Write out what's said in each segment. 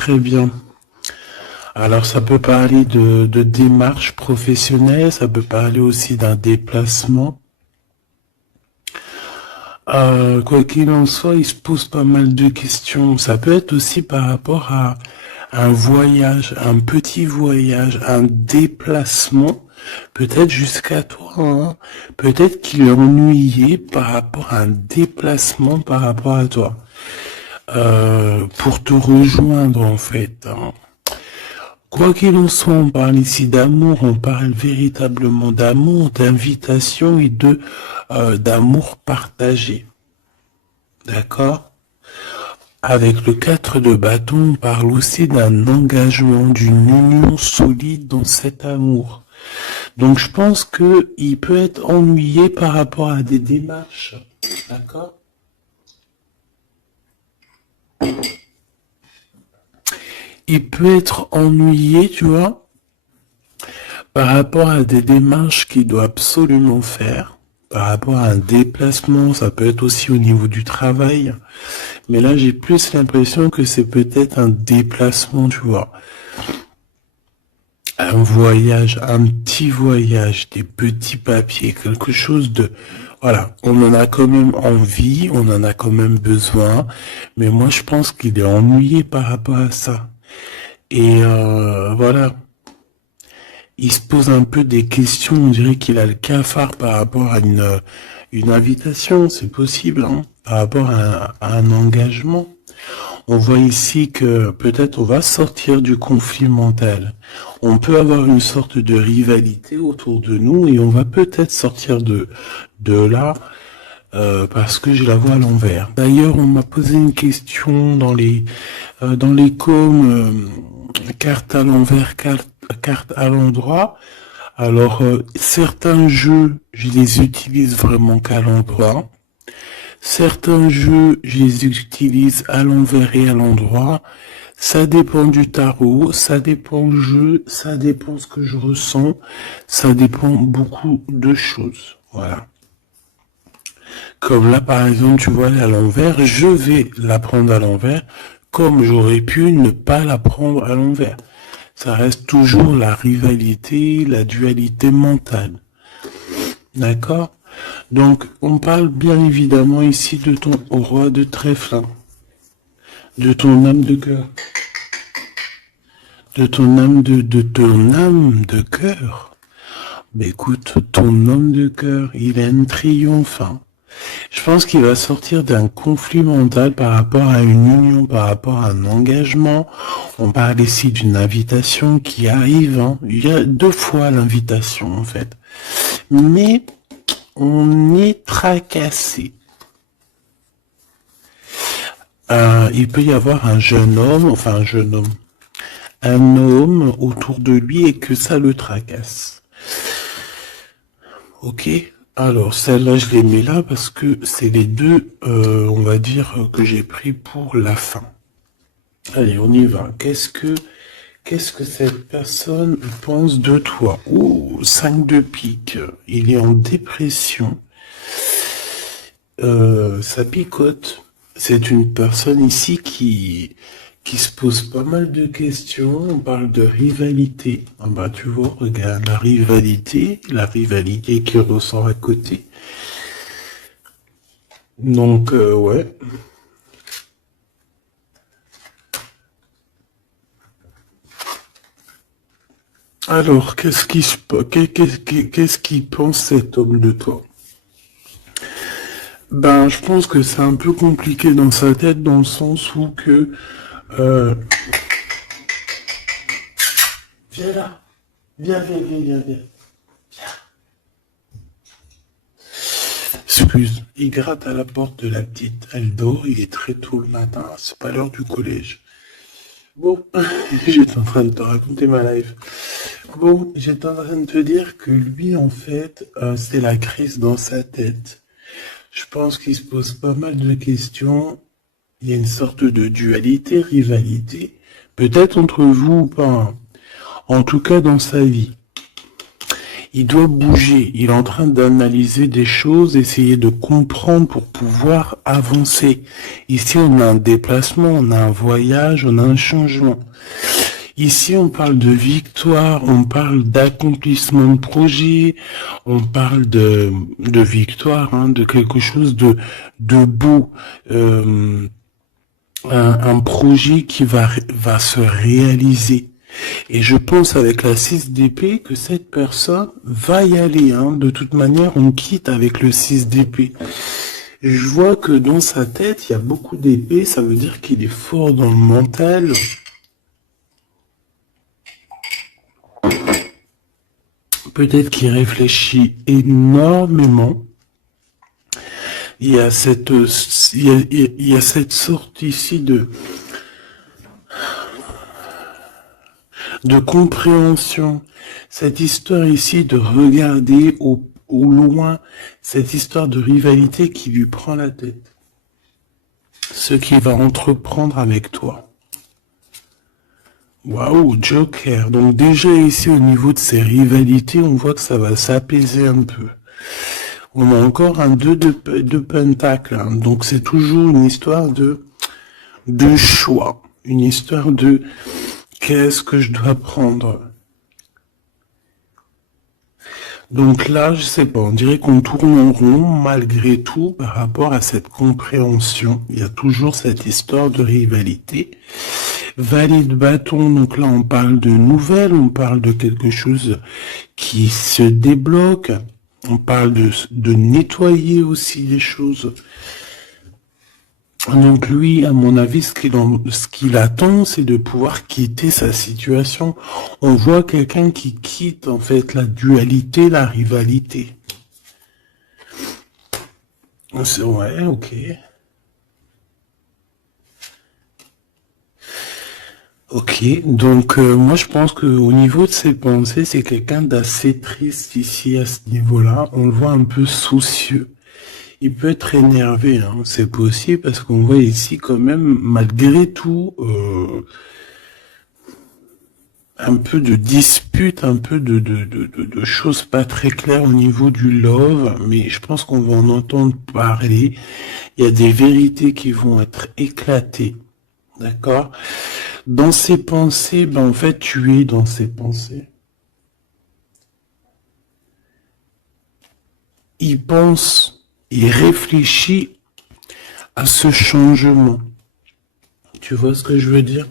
très bien. Alors ça peut parler de démarche professionnelle, ça peut parler aussi d'un déplacement. Quoi qu'il en soit, il se pose pas mal de questions. Ça peut être aussi par rapport à un voyage, un petit voyage, un déplacement, peut-être jusqu'à toi, hein. Peut-être qu'il est ennuyé par rapport à un déplacement par rapport à toi. Pour te rejoindre en fait, hein. Quoi qu'il en soit, on parle ici d'amour, on parle véritablement d'amour, d'invitation et d'amour partagé. D'accord? Avec le 4 de bâton, on parle aussi d'un engagement, d'une union solide dans cet amour. Donc je pense que il peut être ennuyé par rapport à des démarches. D'accord? Il peut être ennuyé, tu vois, par rapport à des démarches qu'il doit absolument faire. Par rapport à un déplacement, ça peut être aussi au niveau du travail. Mais là, j'ai plus l'impression que c'est peut-être un déplacement, tu vois. Un voyage, un petit voyage, des petits papiers, quelque chose de... Voilà, on en a quand même envie, on en a quand même besoin. Mais moi, je pense qu'il est ennuyé par rapport à ça. Et voilà. Il se pose un peu des questions, on dirait qu'il a le cafard par rapport à une invitation, c'est possible, hein, par rapport à un engagement. On voit ici que peut-être on va sortir du conflit mental. On peut avoir une sorte de rivalité autour de nous et on va peut-être sortir de là parce que je la vois à l'envers. D'ailleurs, on m'a posé une question dans les coms, carte à l'envers, carte à l'endroit. Alors, certains jeux, je les utilise vraiment qu'à l'endroit. Certains jeux, je les utilise à l'envers et à l'endroit. Ça dépend du tarot, ça dépend du jeu, ça dépend ce que je ressens, ça dépend beaucoup de choses. Voilà. Comme là, par exemple, tu vois, à l'envers, je vais la prendre à l'envers, comme j'aurais pu ne pas la prendre à l'envers. Ça reste toujours la rivalité, la dualité mentale. D'accord? Donc, on parle bien évidemment ici de ton roi de trèfle, hein, de ton âme de cœur, de ton âme de cœur. Mais écoute, ton homme de cœur, il a un triomphe, hein. Je pense qu'il va sortir d'un conflit mental par rapport à une union, par rapport à un engagement. On parle ici d'une invitation qui arrive, hein. Il y a 2 fois l'invitation, en fait. Mais on est tracassé. Il peut y avoir un jeune homme, un homme autour de lui et que ça le tracasse. Ok? Alors, celle-là, je l'ai mis là parce que c'est les deux, on va dire, que j'ai pris pour la fin. Allez, on y va. Qu'est-ce que cette personne pense de toi? Oh, 5 de pique. Il est en dépression. Ça picote. C'est une personne ici qui se pose pas mal de questions. On parle de rivalité. Ah bah tu vois, regarde la rivalité qui ressort à côté. Donc ouais. Alors, qu'est-ce qu'il pense cet homme de toi? Ben, je pense que c'est un peu compliqué dans sa tête, dans le sens où que... Viens là. Viens. Excuse, il gratte à la porte de la petite. Elle dort, il est très tôt le matin, c'est pas l'heure du collège. Bon, j'étais en train de te raconter ma life. Bon, j'étais en train de te dire que lui, en fait, c'est la crise dans sa tête. Je pense qu'il se pose pas mal de questions. Il y a une sorte de dualité, rivalité, peut-être entre vous ou pas, hein. En tout cas dans sa vie. Il doit bouger. Il est en train d'analyser des choses, essayer de comprendre pour pouvoir avancer. Ici, on a un déplacement, on a un voyage, on a un changement. Ici, on parle de victoire, on parle d'accomplissement de projet, on parle de victoire, hein, de quelque chose de beau, un projet qui va se réaliser. Et je pense avec la 6 d'épée que cette personne va y aller. Hein. De toute manière, on quitte avec le 6 d'épée. Je vois que dans sa tête, il y a beaucoup d'épées, ça veut dire qu'il est fort dans le mental. Peut-être qu'il réfléchit énormément. Il y a cette, il y a cette sorte ici de compréhension. Cette histoire ici de regarder au loin, cette histoire de rivalité qui lui prend la tête. Ce qu'il va entreprendre avec toi. Waouh, Joker. Donc déjà ici au niveau de ces rivalités, on voit que ça va s'apaiser un peu. On a encore un 2 de pentacle. Hein. Donc c'est toujours une histoire de choix. Une histoire de qu'est-ce que je dois prendre. Donc là, je sais pas, on dirait qu'on tourne en rond malgré tout par rapport à cette compréhension. Il y a toujours cette histoire de rivalité. Valet de bâton, donc là on parle de nouvelles, on parle de quelque chose qui se débloque, on parle de nettoyer aussi les choses. Donc lui, à mon avis, ce qu'il attend, c'est de pouvoir quitter sa situation. On voit quelqu'un qui quitte en fait la dualité, la rivalité. Ouais, ok. Ok, donc moi je pense que au niveau de ses pensées, c'est quelqu'un d'assez triste ici à ce niveau-là. On le voit un peu soucieux. Il peut être énervé, hein. C'est possible parce qu'on voit ici quand même, malgré tout, un peu de dispute, un peu de choses pas très claires au niveau du love, mais je pense qu'on va en entendre parler. Il y a des vérités qui vont être éclatées, d'accord? Dans ses pensées, ben en fait, tu es dans ses pensées. Il pense, il réfléchit à ce changement. Tu vois ce que je veux dire?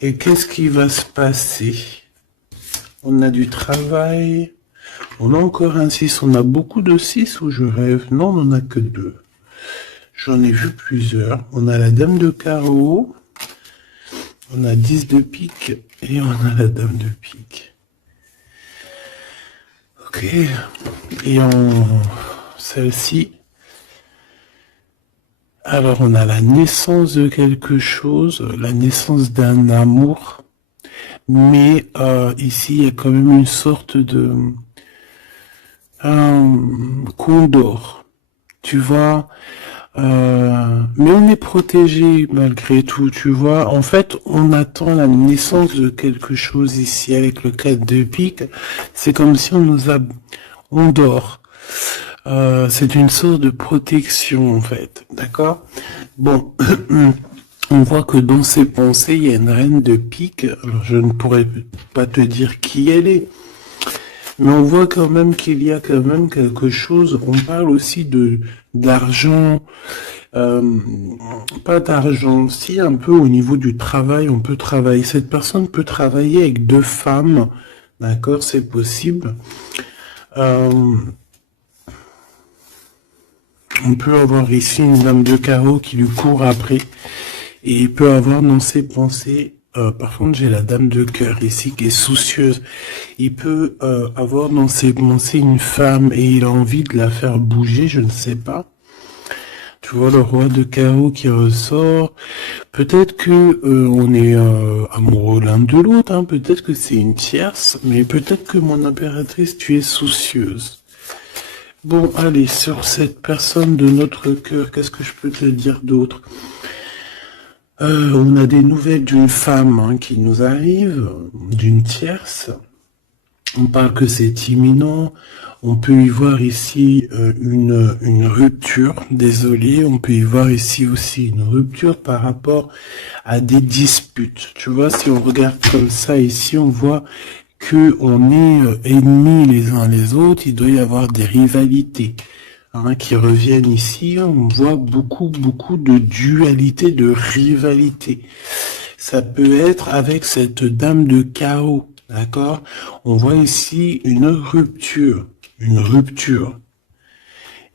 Et qu'est-ce qui va se passer? On a du travail. On a encore un 6. On a beaucoup de 6 ou je rêve? Non, on n'en a que 2. J'en ai vu plusieurs. On a la dame de carreau. On a 10 de pique. Et on a la dame de pique. Ok. Et en celle-ci. Alors, on a la naissance de quelque chose. La naissance d'un amour. Mais ici, il y a quand même une sorte de... un condor. Tu vois, mais on est protégé malgré tout, tu vois. En fait, on attend la naissance de quelque chose ici avec le 4 de pique. C'est comme si on dort. C'est une sorte de protection en fait, d'accord? Bon, on voit que dans ses pensées, il y a une reine de pique. Alors, je ne pourrais pas te dire qui elle est. Mais on voit quand même qu'il y a quand même quelque chose. On parle aussi d'argent, pas d'argent, si un peu au niveau du travail, on peut travailler. Cette personne peut travailler avec 2 femmes, d'accord, c'est possible. On peut avoir ici une dame de carreau qui lui court après, et il peut avoir dans ses pensées. Par contre, j'ai la dame de cœur ici qui est soucieuse. Il peut avoir dans ses pensées une femme et il a envie de la faire bouger, je ne sais pas. Tu vois le roi de carreau qui ressort. Peut-être que on est amoureux l'un de l'autre, hein. Peut-être que c'est une tierce, mais peut-être que mon impératrice, tu es soucieuse. Bon, allez, sur cette personne de notre cœur, qu'est-ce que je peux te dire d'autre? On a des nouvelles d'une femme hein, qui nous arrive, d'une tierce. On parle que c'est imminent. On peut y voir ici une rupture, désolé. On peut y voir ici aussi une rupture par rapport à des disputes. Tu vois, si on regarde comme ça ici, on voit que on est ennemis les uns les autres. Il doit y avoir des rivalités qui reviennent ici. On voit beaucoup de dualité, de rivalité. Ça peut être avec cette dame de carreau. D'accord? On voit ici une rupture,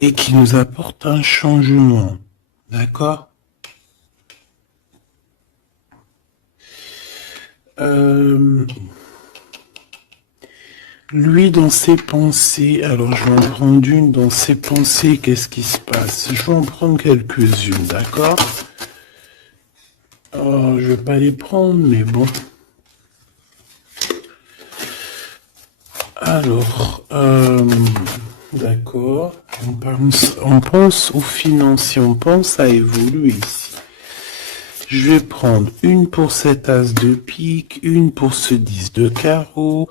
et qui nous apporte un changement. D'accord? Lui, dans ses pensées, alors je vais en prendre une, dans ses pensées, qu'est-ce qui se passe? Je vais en prendre quelques-unes, d'accord? Oh, je vais pas les prendre, mais bon. Alors, d'accord, on pense aux financiers, on pense à évoluer ici. Je vais prendre une pour cet as de pique, une pour ce 10 de carreau,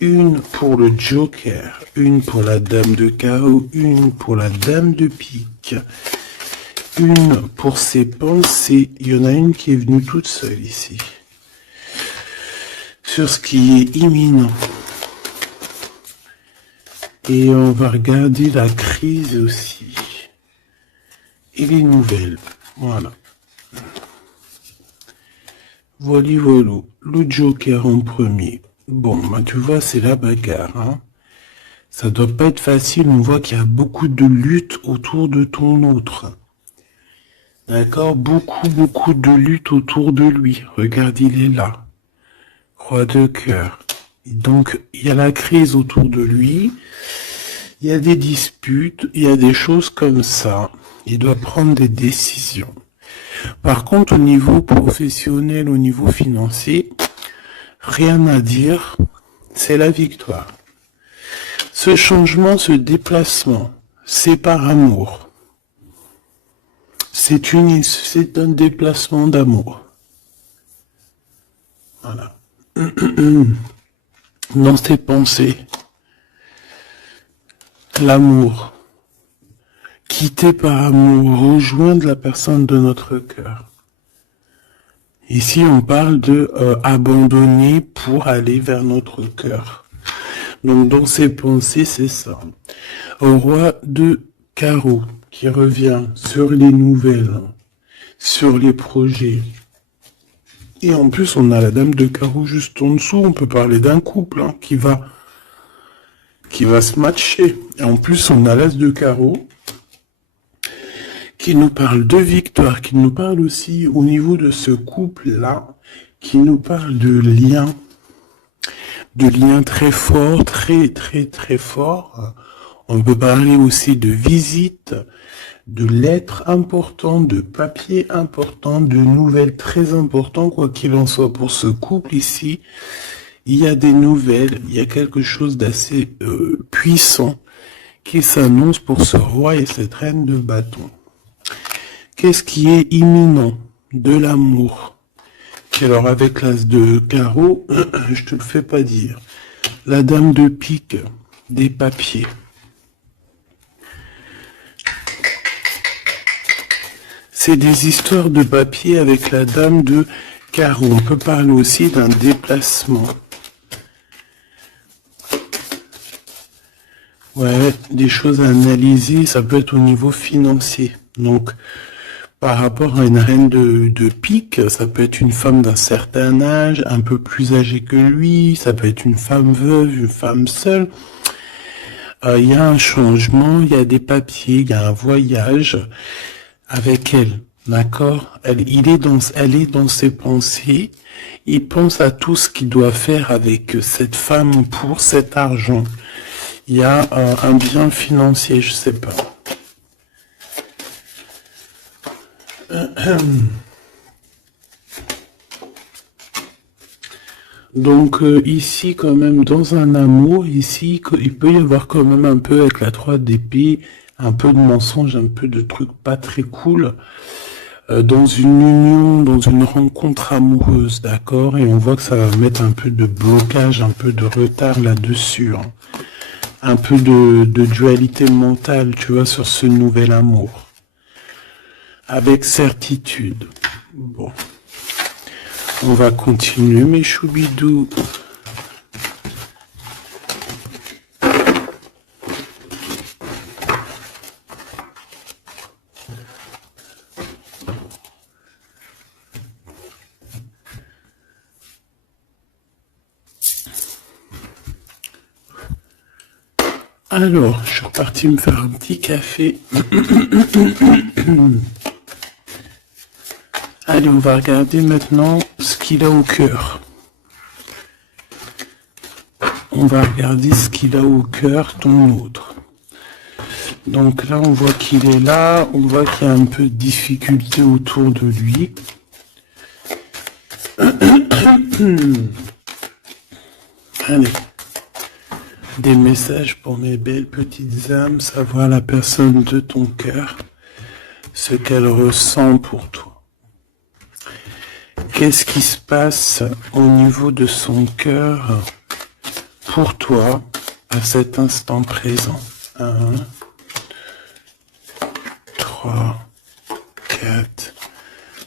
une pour le joker, une pour la dame de carreau, une pour la dame de pique, une pour ses pensées. Il y en a une qui est venue toute seule ici. Sur ce qui est imminent. Et on va regarder la crise aussi. Et les nouvelles. Voilà. Voilà. Le joker en premier. Bon, bah tu vois, c'est la bagarre. Hein. Ça doit pas être facile. On voit qu'il y a beaucoup de lutte autour de ton autre. D'accord? Beaucoup de lutte autour de lui. Regarde, il est là. Roi de cœur. Donc, il y a la crise autour de lui. Il y a des disputes, il y a des choses comme ça. Il doit prendre des décisions. Par contre, au niveau professionnel, au niveau financier, rien à dire, c'est la victoire. Ce changement, ce déplacement, c'est par amour. C'est un déplacement d'amour. Voilà. Dans tes pensées, l'amour. Quitter par amour, rejoindre la personne de notre cœur. Ici, on parle de abandonner pour aller vers notre cœur. Donc, dans ses pensées, c'est ça. Au roi de carreau, qui revient sur les nouvelles, sur les projets. Et en plus, on a la dame de carreau juste en dessous. On peut parler d'un couple qui va se matcher. Et en plus, on a l'as de carreau qui nous parle de victoire, qui nous parle aussi au niveau de ce couple-là, qui nous parle de liens très forts, très forts. On peut parler aussi de visites, de lettres importantes, de papiers importants, de nouvelles très importantes, quoi qu'il en soit pour ce couple ici. Il y a des nouvelles, il y a quelque chose d'assez puissant qui s'annonce pour ce roi et cette reine de bâton. Qu'est-ce qui est imminent? De l'amour. Alors avec l'as de carreau, je te le fais pas dire. La dame de pique, des papiers. C'est des histoires de papier avec la dame de carreau. On peut parler aussi d'un déplacement. Ouais, des choses à analyser, ça peut être au niveau financier. Donc, par rapport à une reine de pique, ça peut être une femme d'un certain âge, un peu plus âgée que lui, ça peut être une femme veuve, une femme seule. Il y a un changement, il y a des papiers, il y a un voyage avec elle, d'accord? Elle est dans ses pensées, il pense à tout ce qu'il doit faire avec cette femme pour cet argent. Il y a un bien financier, je sais pas. Donc ici quand même dans un amour, ici il peut y avoir quand même un peu avec la 3 d'épée, un peu de mensonge, un peu de trucs pas très cool. dans une union, dans une rencontre amoureuse, d'accord? Et on voit que ça va mettre un peu de blocage, un peu de retard là-dessus, hein. Un peu de dualité mentale, tu vois, sur ce nouvel amour. Avec certitude. Bon. On va continuer, mes choubidous. Alors, je suis reparti me faire un petit café. Allez, on va regarder maintenant ce qu'il a au cœur. On va regarder ce qu'il a au cœur, ton autre. Donc là, on voit qu'il est là. On voit qu'il y a un peu de difficulté autour de lui. Allez. Des messages pour mes belles petites âmes, savoir la personne de ton cœur, ce qu'elle ressent pour toi. Qu'est-ce qui se passe au niveau de son cœur pour toi à cet instant présent? 1, 3, 4,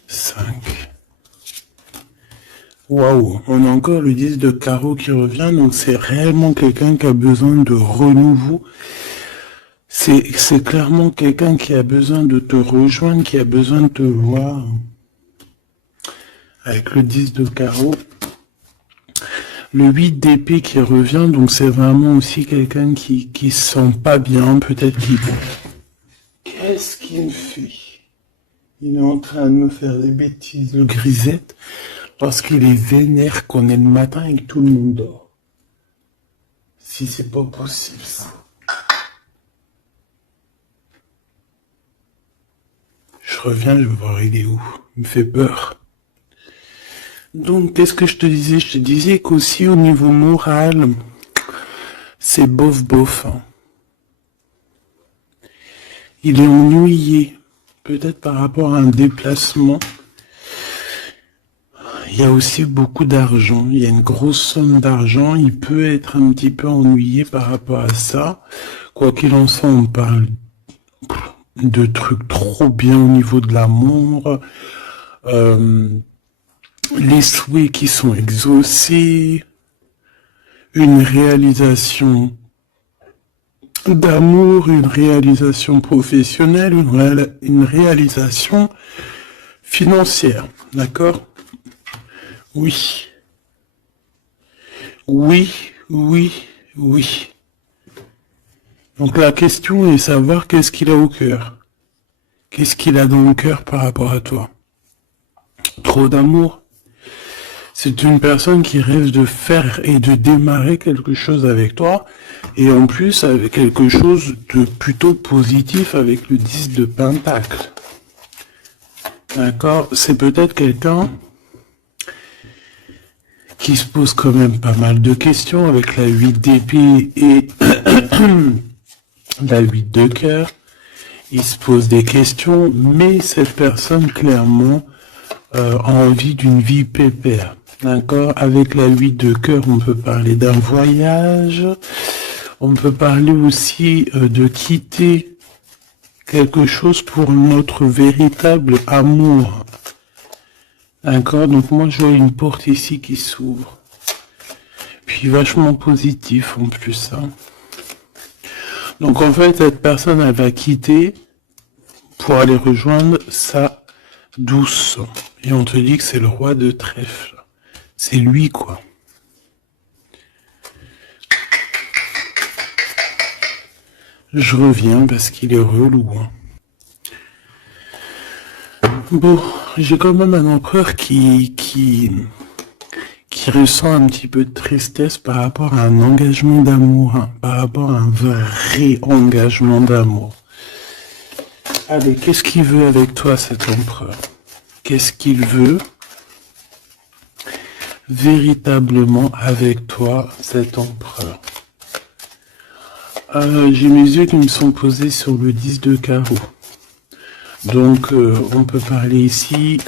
5... Waouh, on a encore le 10 de carreau qui revient, donc c'est réellement quelqu'un qui a besoin de renouveau. C'est clairement quelqu'un qui a besoin de te rejoindre, qui a besoin de te voir. Avec le 10 de carreau. Le 8 d'épée qui revient, donc c'est vraiment aussi quelqu'un qui se sent pas bien, peut-être qu'il... Qu'est-ce qu'il me fait? Il est en train de me faire des bêtises, le grisette. Parce qu'il est vénère qu'on est le matin et que tout le monde dort. Si c'est pas possible, ça. Je reviens, je vais voir il est où. Il me fait peur. Donc, qu'est-ce que je te disais? Je te disais qu'aussi au niveau moral, c'est bof, hein. Il est ennuyé. Peut-être par rapport à un déplacement. Il y a aussi beaucoup d'argent, il y a une grosse somme d'argent, il peut être un petit peu ennuyé par rapport à ça. Quoi qu'il en soit, on parle de trucs trop bien au niveau de l'amour, les souhaits qui sont exaucés, une réalisation d'amour, une réalisation professionnelle, une réalisation financière, d'accord? Oui. Donc la question est de savoir qu'est-ce qu'il a au cœur. Qu'est-ce qu'il a dans le cœur par rapport à toi? Trop d'amour. C'est une personne qui rêve de faire et de démarrer quelque chose avec toi. Et en plus, avec quelque chose de plutôt positif avec le 10 de Pentacle. D'accord? C'est peut-être quelqu'un qui se pose quand même pas mal de questions avec la 8 d'épée et la 8 de cœur. Il se pose des questions, mais cette personne clairement a envie d'une vie pépère. D'accord? Avec la 8 de cœur, on peut parler d'un voyage. On peut parler aussi de quitter quelque chose pour notre véritable amour. D'accord, donc moi je vois une porte ici qui s'ouvre. Puis vachement positif en plus. Hein. Donc en fait, cette personne, elle va quitter pour aller rejoindre sa douce. Et on te dit que c'est le roi de trèfle. C'est lui, quoi. Je reviens parce qu'il est relou. Hein. Bon, j'ai quand même un empereur qui ressent un petit peu de tristesse par rapport à un engagement d'amour, hein, par rapport à un vrai engagement d'amour. Allez, qu'est-ce qu'il veut avec toi, cet empereur? Qu'est-ce qu'il veut véritablement avec toi, cet empereur? J'ai mes yeux qui me sont posés sur le 10 de carreau. Donc, on peut parler ici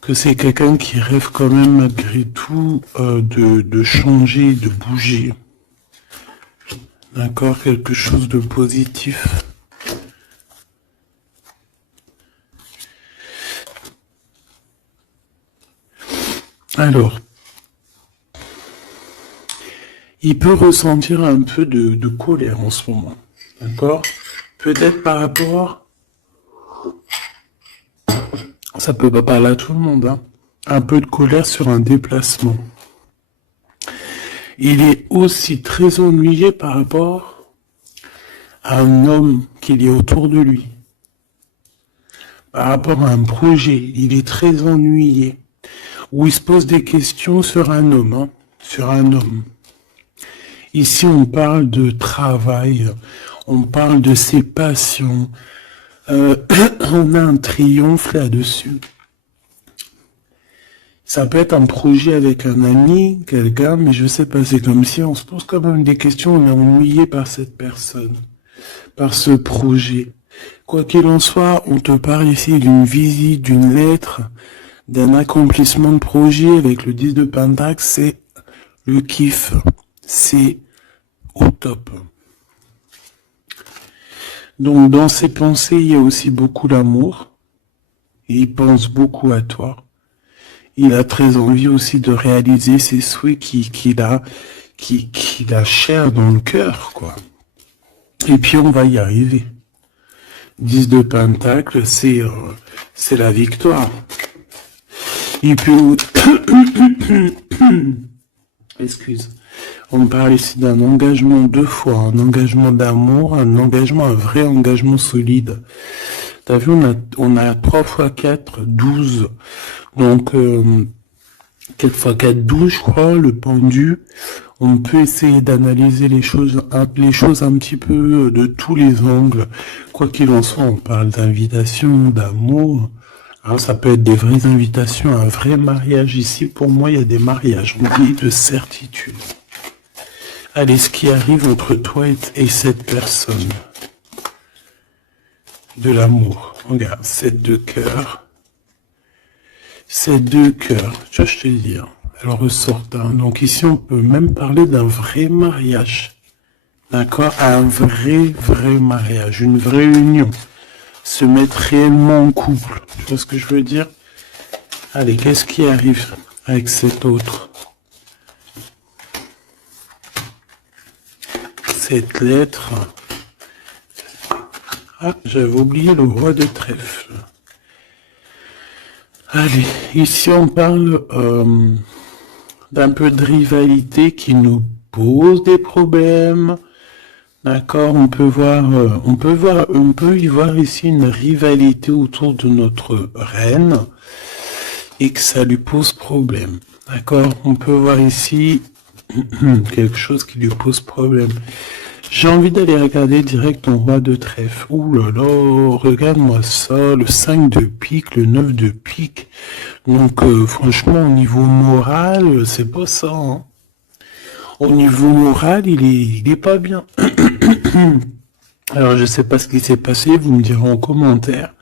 que c'est quelqu'un qui rêve quand même malgré tout de changer, de bouger. D'accord, quelque chose de positif. Alors, il peut ressentir un peu de colère en ce moment. D'accord? Peut-être par rapport... Ça peut pas parler à tout le monde, hein. Un peu de colère sur un déplacement. Il est aussi très ennuyé par rapport à un homme qu'il y a autour de lui. Par rapport à un projet, il est très ennuyé. Ou il se pose des questions sur un homme, hein, sur un homme. Ici, on parle de travail, on parle de ses passions. On a un triomphe là-dessus. Ça peut être un projet avec un ami, quelqu'un, mais je sais pas, c'est comme si on se pose quand même des questions, on est ennuyé par cette personne, par ce projet. Quoi qu'il en soit, on te parle ici d'une visite, d'une lettre, d'un accomplissement de projet avec le 10 de Pentacle, c'est le kiff, c'est au top. Donc dans ses pensées, il y a aussi beaucoup d'amour. Il pense beaucoup à toi. Il a très envie aussi de réaliser ses souhaits qu'il a cher dans le cœur, quoi. Et puis on va y arriver. 10 de Pentacle, c'est la victoire. Et puis, excuse. On parle ici d'un engagement deux fois, un engagement d'amour, un engagement, un vrai engagement solide. T'as vu, on a 3 fois 4, 12. Donc, 4 fois 4, 12, je crois, le pendu. On peut essayer d'analyser les choses un petit peu de tous les angles. Quoi qu'il en soit, on parle d'invitation, d'amour. Alors, ça peut être des vraies invitations, un vrai mariage. Ici, pour moi, il y a des mariages. On dit de certitude. Allez, ce qui arrive entre toi et cette personne. De l'amour. Regarde, 7 de cœur. 7 de cœur. Tu vois, je te dis. Elle ressort. Donc ici, on peut même parler d'un vrai mariage. D'accord? Un vrai mariage. Une vraie union. Se mettre réellement en couple. Tu vois ce que je veux dire? Allez, qu'est-ce qui arrive avec cet autre? Cette lettre. Ah, j'avais oublié le roi de trèfle. Allez, ici on parle d'un peu de rivalité qui nous pose des problèmes. D'accord, on peut y voir ici une rivalité autour de notre reine et que ça lui pose problème. D'accord, on peut voir ici quelque chose qui lui pose problème. J'ai envie d'aller regarder direct ton roi de trèfle. Ouh là là, regarde-moi ça, le 5 de pique, le 9 de pique. Donc franchement, au niveau moral, c'est pas ça. Hein. Au niveau moral, il est pas bien. Alors je sais pas ce qui s'est passé, vous me direz en commentaire.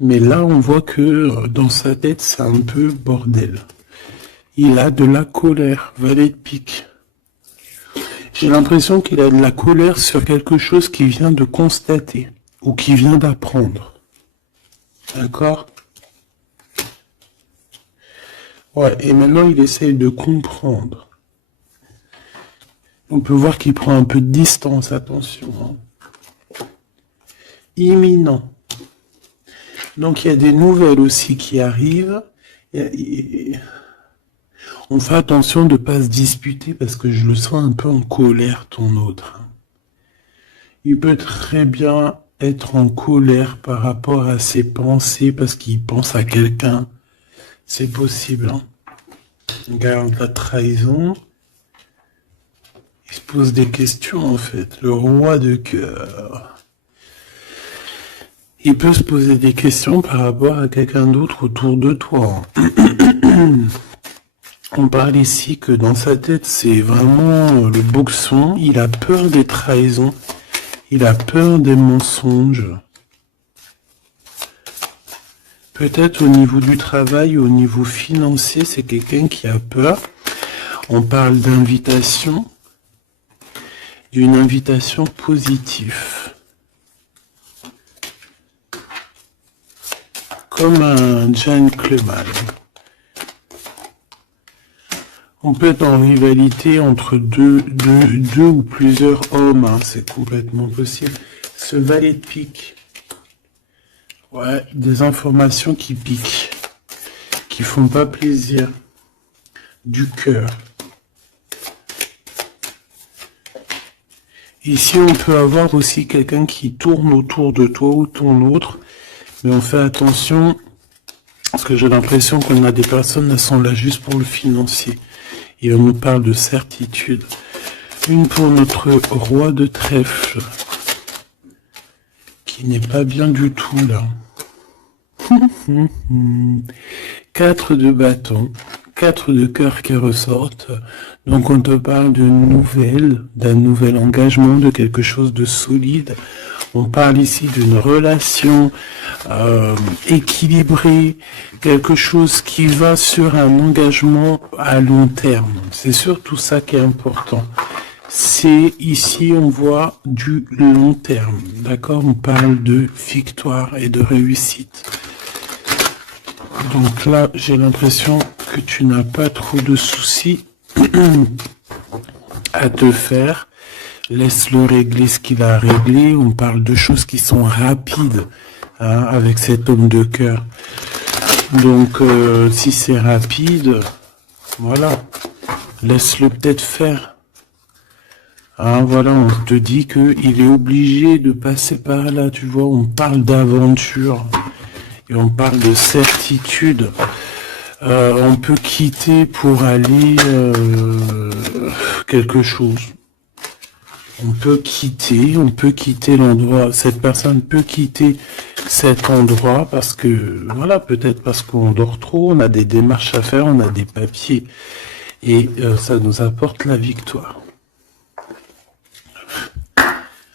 Mais là, on voit que dans sa tête, c'est un peu bordel. Il a de la colère, valet de pique. J'ai l'impression qu'il a de la colère sur quelque chose qu'il vient de constater ou qu'il vient d'apprendre. D'accord? Ouais, et maintenant il essaye de comprendre. On peut voir qu'il prend un peu de distance, attention. Hein. Imminent. Donc il y a des nouvelles aussi qui arrivent. On fait attention de ne pas se disputer parce que je le sens un peu en colère, ton autre. Il peut très bien être en colère par rapport à ses pensées parce qu'il pense à quelqu'un. C'est possible. Hein. Regarde la trahison. Il se pose des questions en fait. Le roi de cœur. Il peut se poser des questions par rapport à quelqu'un d'autre autour de toi. On parle ici que dans sa tête, c'est vraiment le boxon. Il a peur des trahisons. Il a peur des mensonges. Peut-être au niveau du travail, au niveau financier, c'est quelqu'un qui a peur. On parle d'invitation, d'une invitation positive. Comme un gentleman. On peut être en rivalité entre deux ou plusieurs hommes, hein, c'est complètement possible. Ce valet de pique. Ouais, des informations qui piquent, qui font pas plaisir. Du cœur. Ici, on peut avoir aussi quelqu'un qui tourne autour de toi ou tourne autre, mais on fait attention, parce que j'ai l'impression qu'on a des personnes qui sont là juste pour le financier. Et on nous parle de certitude. Une pour notre roi de trèfle, qui n'est pas bien du tout là. 4 de bâton, 4 de cœur qui ressortent. Donc on te parle d'une nouvelle, d'un nouvel engagement, de quelque chose de solide. On parle ici d'une relation équilibrée, quelque chose qui va sur un engagement à long terme. C'est surtout ça qui est important. C'est ici, on voit du long terme. D'accord? On parle de victoire et de réussite. Donc là, j'ai l'impression que tu n'as pas trop de soucis à te faire. Laisse-le régler ce qu'il a réglé. On parle de choses qui sont rapides, hein, avec cet homme de cœur. Donc, si c'est rapide, voilà, laisse-le peut-être faire. Hein, voilà, on te dit qu'il est obligé de passer par là, tu vois. On parle d'aventure et on parle de certitude. On peut quitter pour aller quelque chose. On peut quitter l'endroit, cette personne peut quitter cet endroit parce que, voilà, peut-être parce qu'on dort trop, on a des démarches à faire, on a des papiers, et ça nous apporte la victoire.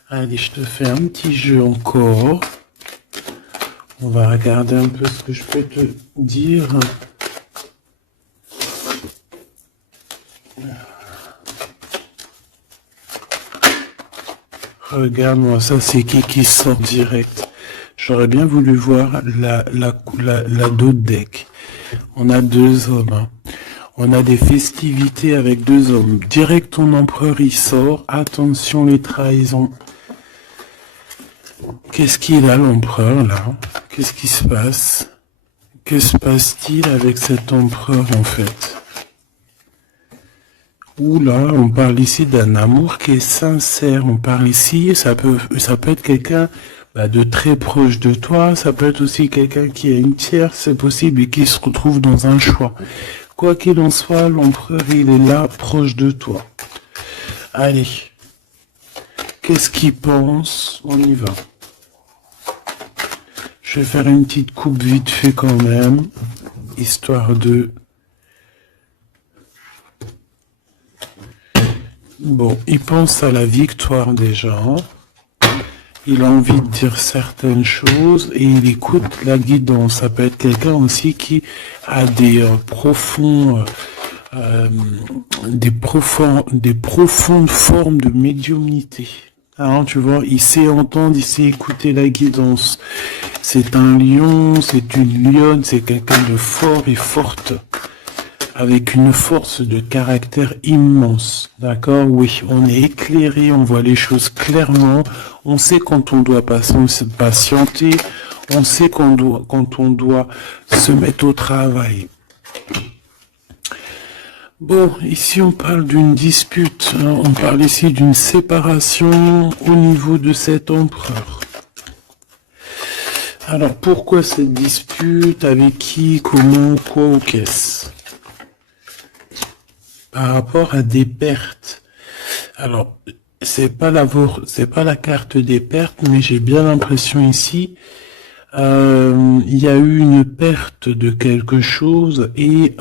Allez, je te fais un petit jeu encore. On va regarder un peu ce que je peux te dire. Regarde-moi, ça c'est qui sort direct. J'aurais bien voulu voir la d'autres deck. On a 2 hommes. Hein. On a des festivités avec 2 hommes. Direct ton empereur il sort. Attention les trahisons. Qu'est-ce qu'il a l'empereur là? Qu'est-ce qui se passe? Que se passe-t-il avec cet empereur en fait? Oula, on parle ici d'un amour qui est sincère. On parle ici, ça peut être quelqu'un de très proche de toi. Ça peut être aussi quelqu'un qui a une tierce, c'est possible, et qui se retrouve dans un choix. Quoi qu'il en soit, l'empereur, il est là, proche de toi. Allez. Qu'est-ce qu'il pense? On y va. Je vais faire une petite coupe vite fait quand même, histoire de... Bon, il pense à la victoire déjà. Il a envie de dire certaines choses et il écoute la guidance. Ça peut être quelqu'un aussi qui a des profondes formes de médiumnité. Hein, tu vois, il sait entendre, il sait écouter la guidance. C'est un lion, c'est une lionne, c'est quelqu'un de fort et forte. Avec une force de caractère immense, d'accord? Oui, on est éclairé, on voit les choses clairement, on sait quand on doit patienter, on sait quand on doit se mettre au travail. Bon, ici on parle d'une dispute, hein, on parle ici d'une séparation au niveau de cet empereur. Alors, pourquoi cette dispute? Avec qui? Comment? Quoi ou qu'est-ce? Par rapport à des pertes. Alors, c'est pas la carte des pertes, mais j'ai bien l'impression ici, il y a eu une perte de quelque chose et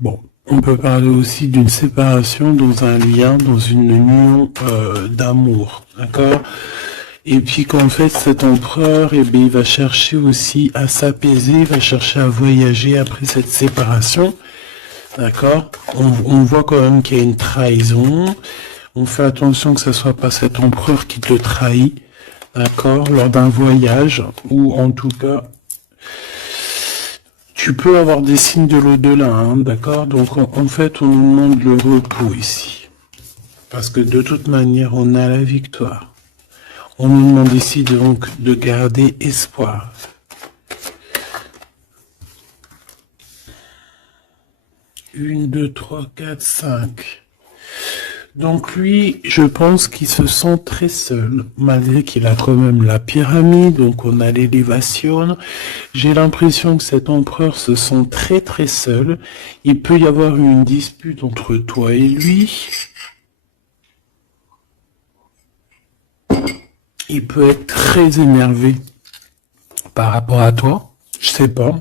bon, on peut parler aussi d'une séparation dans un lien, dans une union d'amour, d'accord? Et puis qu'en fait, cet empereur, eh bien, il va chercher aussi à s'apaiser, il va chercher à voyager après cette séparation. D'accord? On voit quand même qu'il y a une trahison. On fait attention que ce soit pas cet empereur qui te trahit. D'accord? Lors d'un voyage, ou en tout cas, tu peux avoir des signes de l'au-delà, hein, d'accord? Donc en fait, on nous demande le repos ici. Parce que de toute manière, on a la victoire. On nous demande ici donc de garder espoir. Une, deux, trois, quatre, cinq. Donc lui, je pense qu'il se sent très seul, malgré qu'il a quand même la pyramide, donc on a l'élévation. J'ai l'impression que cet empereur se sent très très seul. Il peut y avoir une dispute entre toi et lui. Il peut être très énervé par rapport à toi. Je sais pas.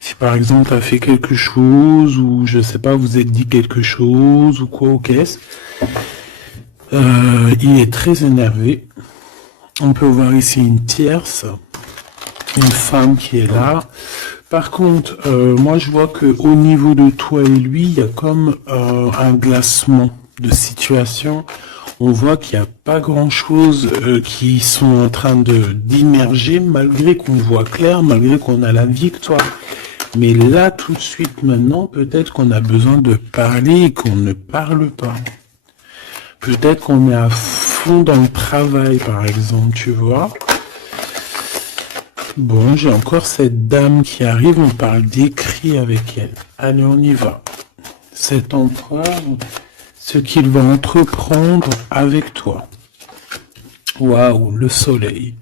Si par exemple tu as fait quelque chose, ou je sais pas, vous êtes dit quelque chose, ou quoi, ou qu'est-ce. Il est très énervé. On peut voir ici une tierce, une femme qui est là. Par contre, moi je vois que au niveau de toi et lui, il y a comme un glacement de situation. On voit qu'il n'y a pas grand-chose qui sont en train d'immerger, malgré qu'on voit clair, malgré qu'on a la victoire. Mais là, tout de suite, maintenant, peut-être qu'on a besoin de parler et qu'on ne parle pas. Peut-être qu'on est à fond dans le travail, par exemple, tu vois. Bon, j'ai encore cette dame qui arrive, on parle d'écrit avec elle. Allez, on y va. Cet empereur, ce qu'il va entreprendre avec toi. Waouh, le soleil.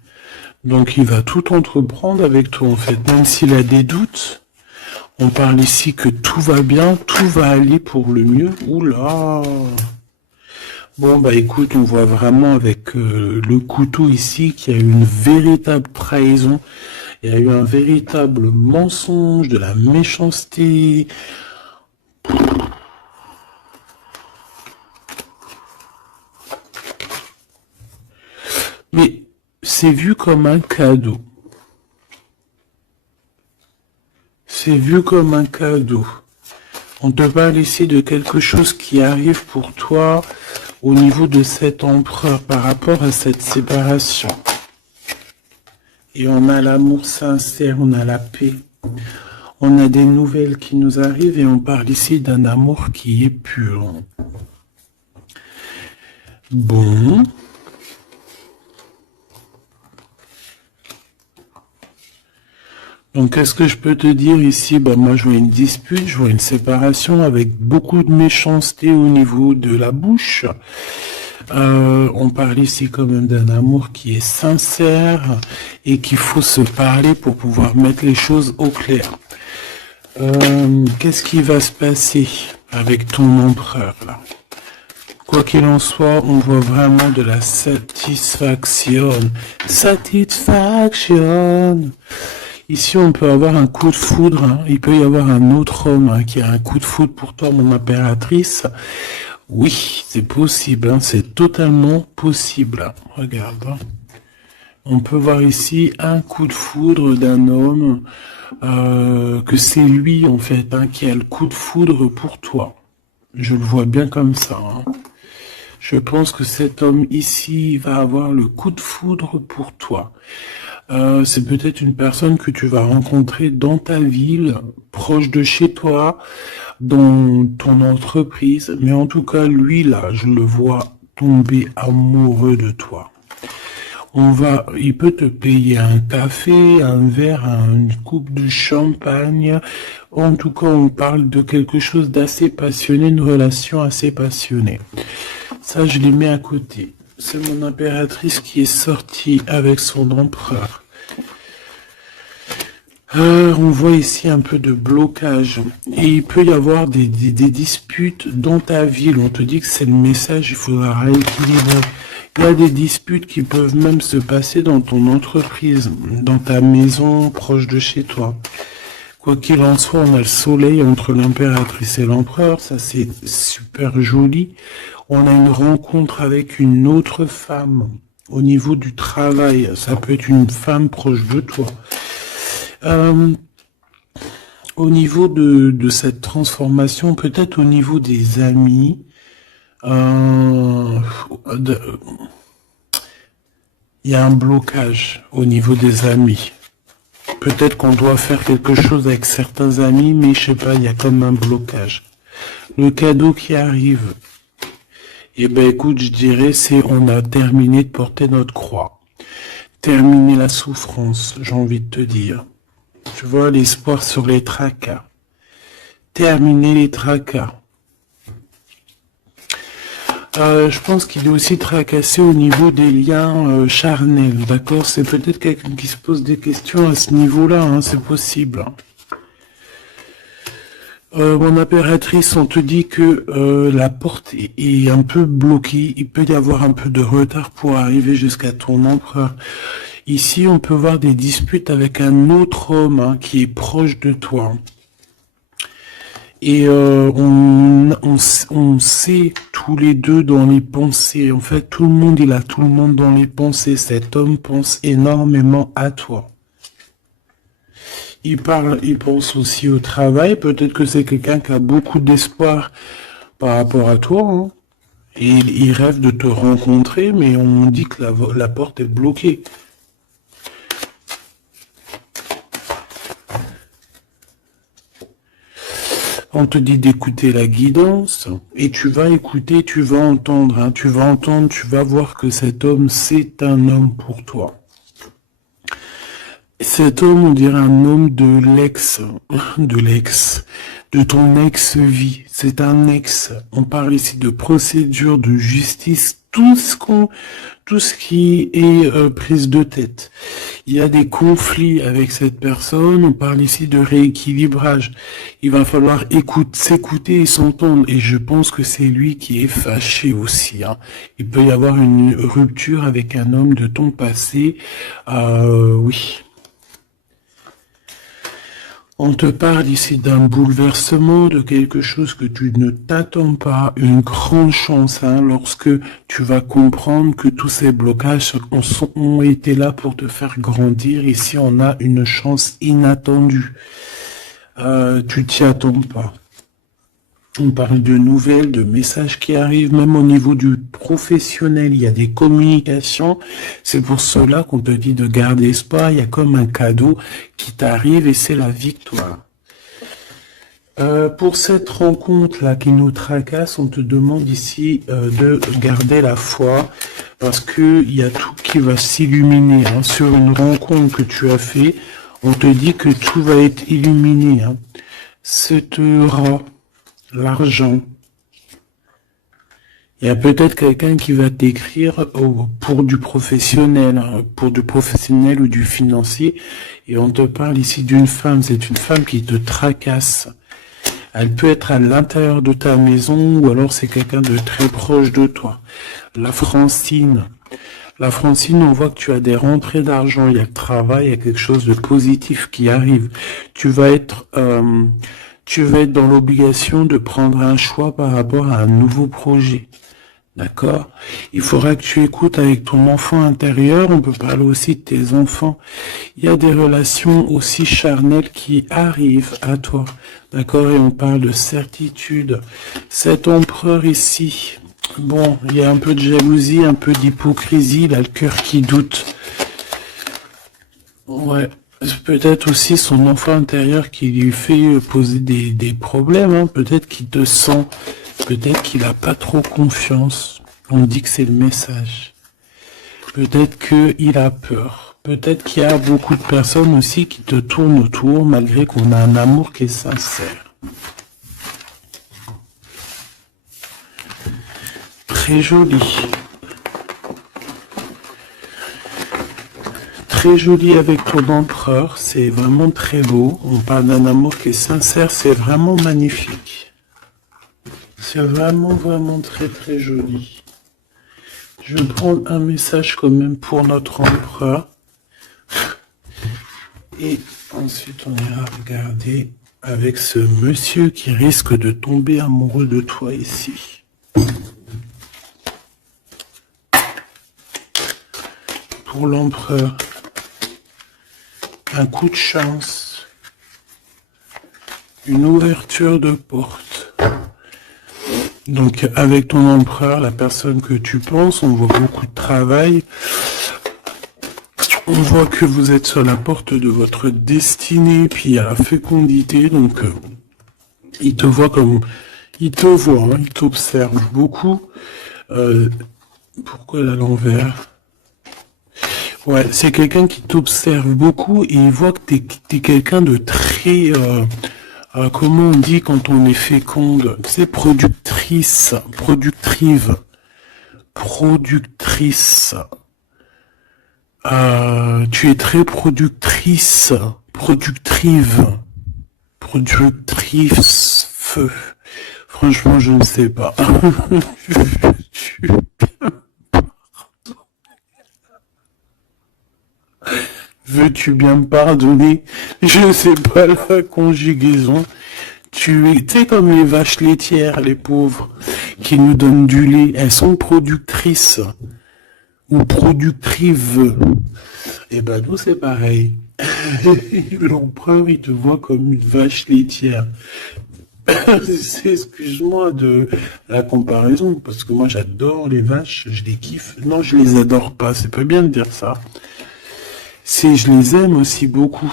Donc, il va tout entreprendre avec toi, en fait. Même s'il a des doutes, on parle ici que tout va bien, tout va aller pour le mieux. Oula! Bon, bah écoute, on voit vraiment avec le couteau ici qu'il y a eu une véritable trahison. Il y a eu un véritable mensonge, de la méchanceté. Mais c'est vu comme un cadeau. C'est vu comme un cadeau. On te parle ici de quelque chose qui arrive pour toi au niveau de cet empereur par rapport à cette séparation. Et on a l'amour sincère, on a la paix. On a des nouvelles qui nous arrivent et on parle ici d'un amour qui est pur. Bon. Donc, qu'est-ce que je peux te dire ici? Bah, moi, je vois une dispute, je vois une séparation avec beaucoup de méchanceté au niveau de la bouche. On parle ici quand même d'un amour qui est sincère et qu'il faut se parler pour pouvoir mettre les choses au clair. Qu'est-ce qui va se passer avec ton empereur, là? Quoi qu'il en soit, on voit vraiment de la satisfaction. Satisfaction. Ici, on peut avoir un coup de foudre. Hein. Il peut y avoir un autre homme hein, qui a un coup de foudre pour toi, mon impératrice. Oui, c'est possible. Hein. C'est totalement possible. Regarde. Hein. On peut voir ici un coup de foudre d'un homme, que c'est lui, en fait, hein, qui a le coup de foudre pour toi. Je le vois bien comme ça. Hein. Je pense que cet homme ici va avoir le coup de foudre pour toi. C'est peut-être une personne que tu vas rencontrer dans ta ville, proche de chez toi, dans ton entreprise. Mais en tout cas, lui, là, je le vois tomber amoureux de toi. Il peut te payer un café, un verre, une coupe de champagne. En tout cas, on parle de quelque chose d'assez passionné, une relation assez passionnée. Ça, je les mets à côté. C'est mon impératrice qui est sortie avec son empereur. On voit ici un peu de blocage. Et il peut y avoir des disputes dans ta ville. On te dit que c'est le message, il faudra rééquilibrer. Il y a des disputes qui peuvent même se passer dans ton entreprise, dans ta maison, proche de chez toi. Quoi qu'il en soit, on a le soleil entre l'impératrice et l'empereur. Ça, c'est super joli. On a une rencontre avec une autre femme. Au niveau du travail, ça peut être une femme proche de toi. Au niveau de cette transformation, peut-être au niveau des amis, il y a un blocage au niveau des amis. Peut-être qu'on doit faire quelque chose avec certains amis, mais je sais pas, il y a comme un blocage. Le cadeau qui arrive, eh ben écoute, je dirais, c'est on a terminé de porter notre croix. Terminer la souffrance, j'ai envie de te dire. Tu vois, l'espoir sur les tracas. Terminer les tracas. Je pense qu'il est aussi tracassé au niveau des liens charnels, d'accord? C'est peut-être quelqu'un qui se pose des questions à ce niveau-là, hein, c'est possible. Mon impératrice, on te dit que la porte est un peu bloquée, il peut y avoir un peu de retard pour arriver jusqu'à ton empereur. Ici, on peut voir des disputes avec un autre homme hein, qui est proche de toi. Et on sait tous les deux dans les pensées. En fait, tout le monde, il a tout le monde dans les pensées. Cet homme pense énormément à toi. Il pense aussi au travail. Peut-être que c'est quelqu'un qui a beaucoup d'espoir par rapport à toi. Hein. Et il rêve de te rencontrer, mais on dit que la porte est bloquée. On te dit d'écouter la guidance, et tu vas écouter, tu vas entendre, hein, tu vas voir que cet homme, c'est un homme pour toi. Cet homme, on dirait un homme de ton ex-vie. C'est un ex. On parle ici de procédure, de justice, tout ce qui est prise de tête. Il y a des conflits avec cette personne, on parle ici de rééquilibrage. Il va falloir s'écouter et s'entendre, et je pense que c'est lui qui est fâché aussi. Hein. Il peut y avoir une rupture avec un homme de ton passé, oui. On te parle ici d'un bouleversement, de quelque chose que tu ne t'attends pas, une grande chance, hein, lorsque tu vas comprendre que tous ces blocages ont été là pour te faire grandir. Ici, on a une chance inattendue. Tu t'y attends pas. On parle de nouvelles, de messages qui arrivent, même au niveau du professionnel, il y a des communications. C'est pour cela qu'on te dit de garder espoir. Il y a comme un cadeau qui t'arrive et c'est la victoire. Pour cette rencontre-là qui nous tracasse, on te demande ici de garder la foi parce que il y a tout qui va s'illuminer. Hein. Sur une rencontre que tu as fait, on te dit que tout va être illuminé. Hein. C'est l'argent. Il y a peut-être quelqu'un qui va t'écrire pour du professionnel, hein, pour du professionnel ou du financier, et on te parle ici d'une femme, c'est une femme qui te tracasse. Elle peut être à l'intérieur de ta maison, ou alors c'est quelqu'un de très proche de toi. La Francine, on voit que tu as des rentrées d'argent, il y a le travail, il y a quelque chose de positif qui arrive. Tu vas être dans l'obligation de prendre un choix par rapport à un nouveau projet. D'accord? Il faudra que tu écoutes avec ton enfant intérieur. On peut parler aussi de tes enfants. Il y a des relations aussi charnelles qui arrivent à toi. D'accord? Et on parle de certitude. Cet empereur ici, bon, il y a un peu de jalousie, un peu d'hypocrisie, il a le cœur qui doute. Ouais. Peut-être aussi son enfant intérieur qui lui fait poser des problèmes. Hein. Peut-être qu'il te sent, peut-être qu'il n'a pas trop confiance. On dit que c'est le message. Peut-être qu'il a peur. Peut-être qu'il y a beaucoup de personnes aussi qui te tournent autour malgré qu'on a un amour qui est sincère. Très joli. Très joli avec ton empereur, c'est vraiment très beau. On parle d'un amour qui est sincère, c'est vraiment magnifique. C'est vraiment, vraiment très, très joli. Je vais prendre un message quand même pour notre empereur. Et ensuite, on ira regarder avec ce monsieur qui risque de tomber amoureux de toi ici. pour l'empereur. Un coup de chance. Une ouverture de porte. Donc, avec ton empereur, la personne que tu penses, on voit beaucoup de travail. On voit que vous êtes sur la porte de votre destinée, puis il y a la fécondité, donc il te voit comme... Il te voit, hein, il t'observe beaucoup. Pourquoi à l'envers? Ouais, c'est quelqu'un qui t'observe beaucoup et il voit que t'es quelqu'un de très... comment on dit quand on est féconde? C'est productrice, productive, productrice. Tu es très productrice, productive, productrice, feu. Franchement, je ne sais pas. Veux-tu bien me pardonner? Je ne sais pas la conjugaison. Tu sais comme les vaches laitières, les pauvres, qui nous donnent du lait. Elles sont productrices. Ou productrives. Et ben nous c'est pareil. L'empereur il te voit comme une vache laitière. Excuse-moi de la comparaison, parce que moi j'adore les vaches, je les kiffe. Non, je les adore pas, c'est pas bien de dire ça. C'est je les aime aussi beaucoup.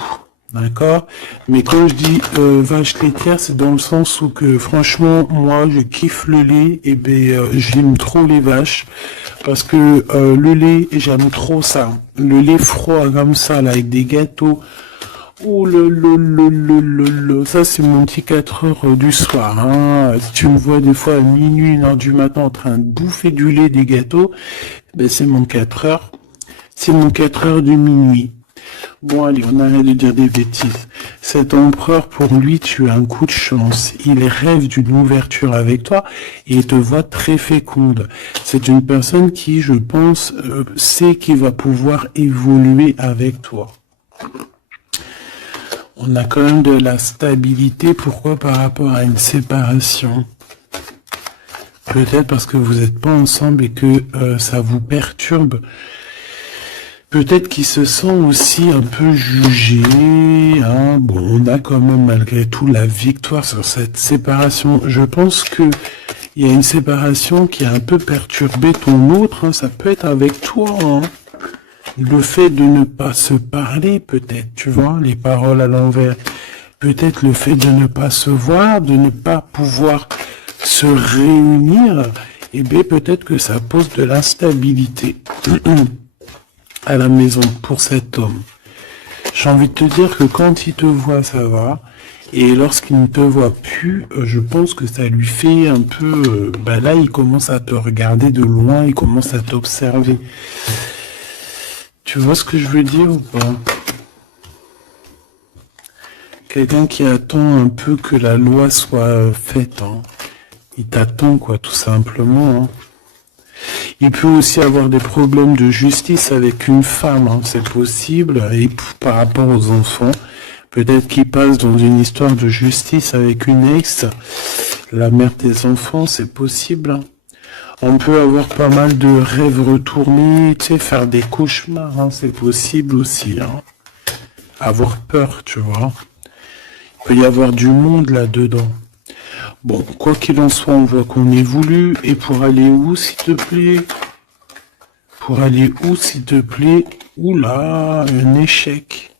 D'accord? Mais quand je dis vache laitière, c'est dans le sens où que franchement, moi je kiffe le lait, et j'aime trop les vaches. Parce que le lait, j'aime trop ça. Le lait froid comme ça, là, avec des gâteaux. Oh ça c'est mon petit 4 heures du soir. Hein. Si tu me vois des fois à minuit, 1 heure du matin en train de bouffer du lait, des gâteaux, ben c'est mon 4 heures. C'est mon 4 heures du minuit. Bon allez, on arrête de dire des bêtises. Cet empereur, pour lui, tu as un coup de chance. Il rêve d'une ouverture avec toi et il te voit très féconde. C'est une personne qui, je pense, sait qu'il va pouvoir évoluer avec toi. On a quand même de la stabilité. Pourquoi? Par rapport à une séparation. Peut-être parce que vous n'êtes pas ensemble et que ça vous perturbe. Peut-être qu'il se sent aussi un peu jugé. Hein. Bon, on a quand même malgré tout la victoire sur cette séparation. Je pense que il y a une séparation qui a un peu perturbé ton autre. Hein. Ça peut être avec toi. Hein. Le fait de ne pas se parler, peut-être, tu vois, les paroles à l'envers. Peut-être le fait de ne pas se voir, de ne pas pouvoir se réunir. Eh bien, peut-être que ça pose de l'instabilité. À la maison pour cet homme. J'ai envie de te dire que quand il te voit, ça va. Et lorsqu'il ne te voit plus, je pense que ça lui fait un peu... là, il commence à te regarder de loin, il commence à t'observer. Tu vois ce que je veux dire ou pas? Quelqu'un qui attend un peu que la loi soit faite. Hein. Il t'attend, quoi, tout simplement. Hein. Il peut aussi avoir des problèmes de justice avec une femme, hein, c'est possible, et par rapport aux enfants, peut-être qu'il passe dans une histoire de justice avec une ex, la mère des enfants, c'est possible. Hein. On peut avoir pas mal de rêves retournés, tu sais, faire des cauchemars, hein, c'est possible aussi. Hein. Avoir peur, tu vois. Il peut y avoir du monde là-dedans. Bon, quoi qu'il en soit, on voit qu'on évolue. Et pour aller où, s'il te plaît? Pour aller où, s'il te plaît? Oula, un échec.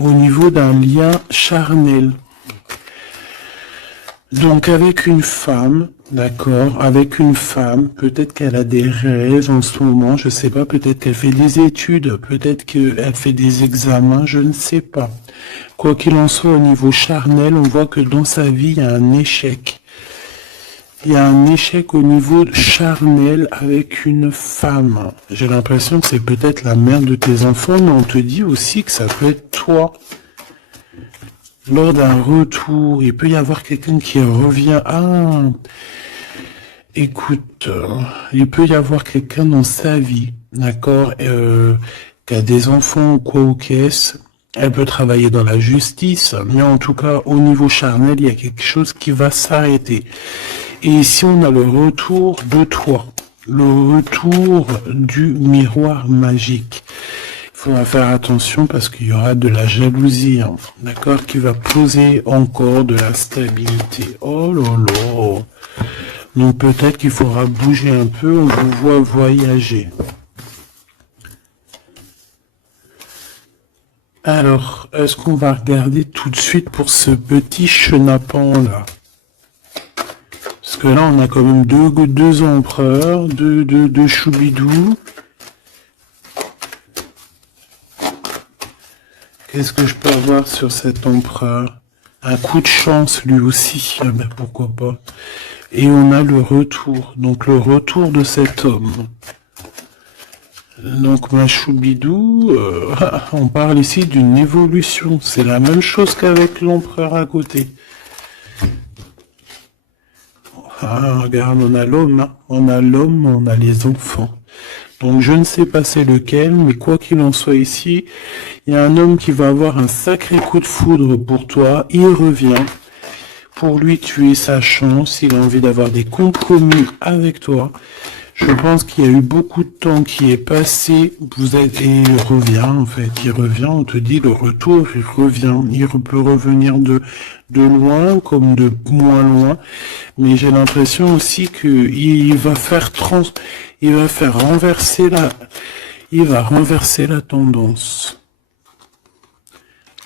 Au niveau d'un lien charnel. Donc avec une femme, d'accord, avec une femme, peut-être qu'elle a des rêves en ce moment, je sais pas, peut-être qu'elle fait des études, peut-être qu'elle fait des examens, je ne sais pas. Quoi qu'il en soit, au niveau charnel, on voit que dans sa vie, il y a un échec. Il y a un échec au niveau charnel avec une femme. J'ai l'impression que c'est peut-être la mère de tes enfants, mais on te dit aussi que ça peut être toi. Lors d'un retour, il peut y avoir quelqu'un qui revient. Ah, écoute, il peut y avoir quelqu'un dans sa vie, d'accord, qui a des enfants ou quoi ou qu'est-ce. Elle peut travailler dans la justice, mais en tout cas, au niveau charnel, il y a quelque chose qui va s'arrêter. Et ici, on a le retour de toi. le retour du miroir magique. Il faudra faire attention parce qu'il y aura de la jalousie, hein, d'accord, qui va poser encore de la stabilité. Oh là là. Donc peut-être qu'il faudra bouger un peu, on vous voit voyager. Alors, est-ce qu'on va regarder tout de suite pour ce petit chenapan là? Parce que là, on a quand même deux empereurs, deux choubidous. Qu'est-ce que je peux avoir sur cet empereur? Un coup de chance lui aussi, ah ben pourquoi pas. Et on a le retour, donc le retour de cet homme. Donc ma choubidou, on parle ici d'une évolution. C'est la même chose qu'avec l'empereur à côté. Ah, regarde, on a l'homme, hein. On a l'homme, on a les enfants. Donc je ne sais pas c'est lequel, mais quoi qu'il en soit ici, il y a un homme qui va avoir un sacré coup de foudre pour toi. Il revient. Pour lui, tu es sa chance. Il a envie d'avoir des compromis avec toi. Je pense qu'il y a eu beaucoup de temps qui est passé. Et il revient, en fait. Il revient, on te dit le retour, il revient. Il peut revenir de loin comme de moins loin. Mais j'ai l'impression aussi qu'il va faire il va renverser la tendance.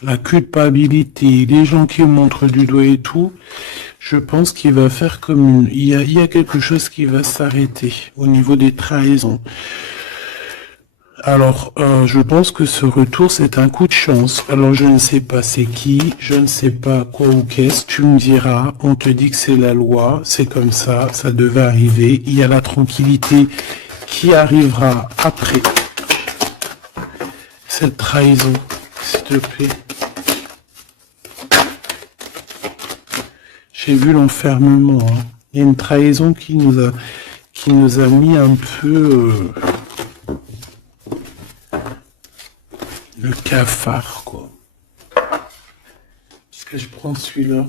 La culpabilité, les gens qui montrent du doigt et tout, je pense qu'il va faire comme il y a quelque chose qui va s'arrêter au niveau des trahisons. Alors, je pense que ce retour, c'est un coup de chance. Alors, je ne sais pas c'est qui, je ne sais pas quoi ou qu'est-ce, tu me diras, on te dit que c'est la loi, c'est comme ça devait arriver, il y a la tranquillité qui arrivera après cette trahison, s'il te plaît. J'ai vu l'enfermement, hein. Il y a une trahison qui nous a mis un peu le cafard, quoi. Est-ce que je prends celui-là?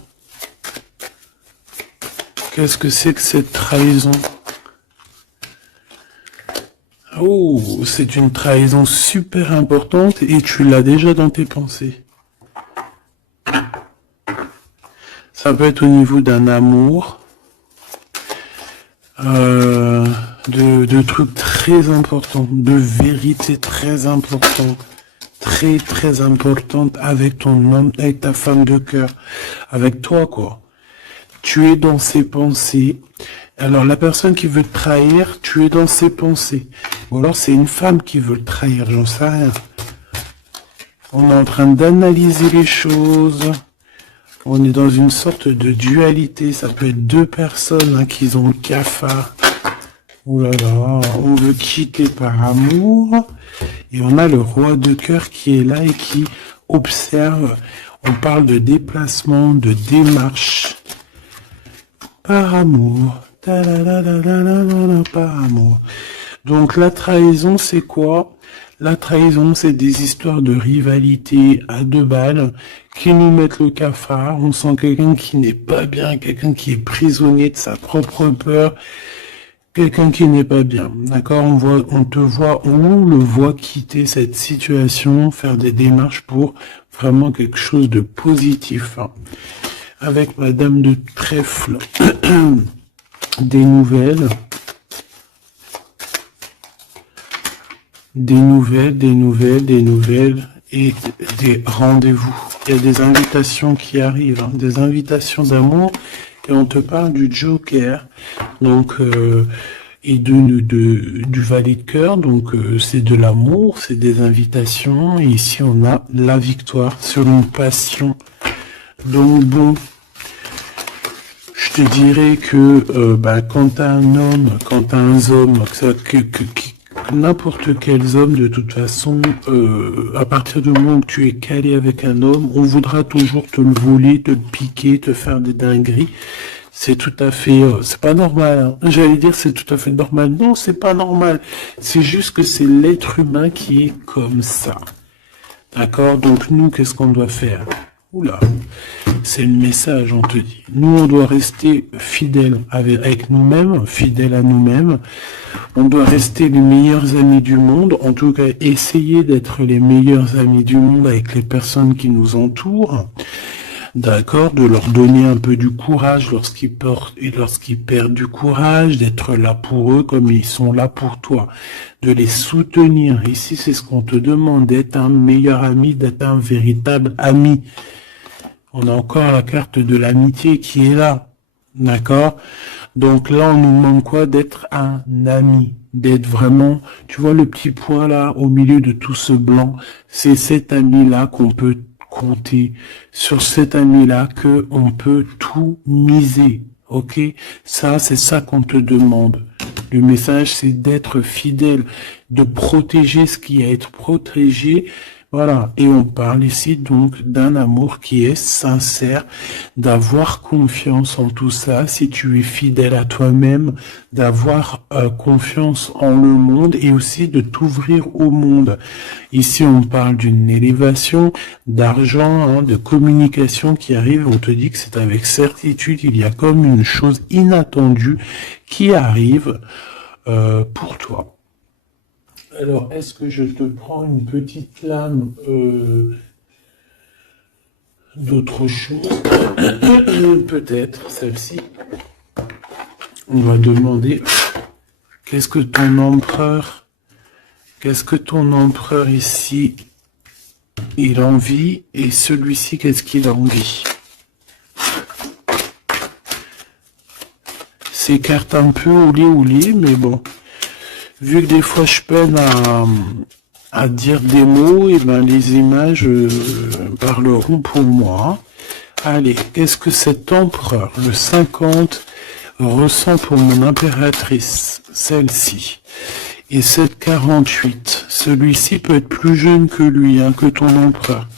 Qu'est-ce que c'est que cette trahison? Oh, c'est une trahison super importante et tu l'as déjà dans tes pensées. Ça peut être au niveau d'un amour, de trucs très importants, de vérités très importantes, très importantes avec ton homme, avec ta femme de cœur, avec toi, quoi. Tu es dans ses pensées. Alors, la personne qui veut te trahir, tu es dans ses pensées. Ou alors, c'est une femme qui veut le trahir, j'en sais rien. On est en train d'analyser les choses. On est dans une sorte de dualité. Ça peut être deux personnes hein, qui ont le cafard. Ouh là là, on veut quitter par amour. Et on a le roi de cœur qui est là et qui observe. On parle de déplacement, de démarche. Par amour. Par amour. Donc la trahison, c'est quoi? La trahison, c'est des histoires de rivalité à deux balles qui nous mettent le cafard. On sent quelqu'un qui n'est pas bien, quelqu'un qui est prisonnier de sa propre peur, quelqu'un qui n'est pas bien. D'accord? On le voit quitter cette situation, faire des démarches pour vraiment quelque chose de positif. Avec Madame de Trèfle, des nouvelles. Des nouvelles et des rendez-vous. Il y a des invitations qui arrivent, hein, des invitations d'amour et on te parle du Joker, donc et du valet de cœur, donc c'est de l'amour, c'est des invitations et ici on a la victoire sur une passion. Donc bon, je te dirais que quand t'as un homme, quand t'as un homme, n'importe quel homme, de toute façon, à partir du moment où tu es calé avec un homme, on voudra toujours te le voler, te le piquer, te faire des dingueries. C'est tout à fait, c'est pas normal. Hein. J'allais dire c'est tout à fait normal. Non, c'est pas normal. C'est juste que c'est l'être humain qui est comme ça. D'accord? Donc nous, qu'est-ce qu'on doit faire? Oula. c'est le message, on te dit. Nous, on doit rester fidèles avec nous-mêmes, fidèles à nous-mêmes. On doit rester les meilleurs amis du monde, en tout cas essayer d'être les meilleurs amis du monde avec les personnes qui nous entourent. D'accord, de leur donner un peu du courage lorsqu'ils perdent du courage, d'être là pour eux comme ils sont là pour toi, de les soutenir. Ici, c'est ce qu'on te demande, d'être un meilleur ami, d'être un véritable ami. On a encore la carte de l'amitié qui est là, d'accord? Donc là, on nous demande quoi? D'être un ami, d'être vraiment, tu vois le petit point là, au milieu de tout ce blanc, c'est cet ami-là qu'on peut compter, sur cet ami-là que on peut tout miser, ok? Ça, c'est ça qu'on te demande. Le message, c'est d'être fidèle, de protéger ce qui est à être protégé. Voilà, et on parle ici donc d'un amour qui est sincère, d'avoir confiance en tout ça, si tu es fidèle à toi-même, d'avoir confiance en le monde et aussi de t'ouvrir au monde. Ici, on parle d'une élévation, d'argent, hein, de communication qui arrive, on te dit que c'est avec certitude, il y a comme une chose inattendue qui arrive pour toi. Alors, est-ce que je te prends une petite lame d'autre chose? Peut-être celle-ci. On va demander qu'est-ce que ton empereur ici, il envie, et celui-ci, qu'est-ce qu'il envie? Ces cartes un peu ouli, mais bon. Vu que des fois je peine à dire des mots, et ben les images parleront pour moi. Allez, qu'est-ce que cet empereur, le 50, ressent pour mon impératrice, celle-ci? Et cette 48, celui-ci peut être plus jeune que lui, hein, que ton empereur.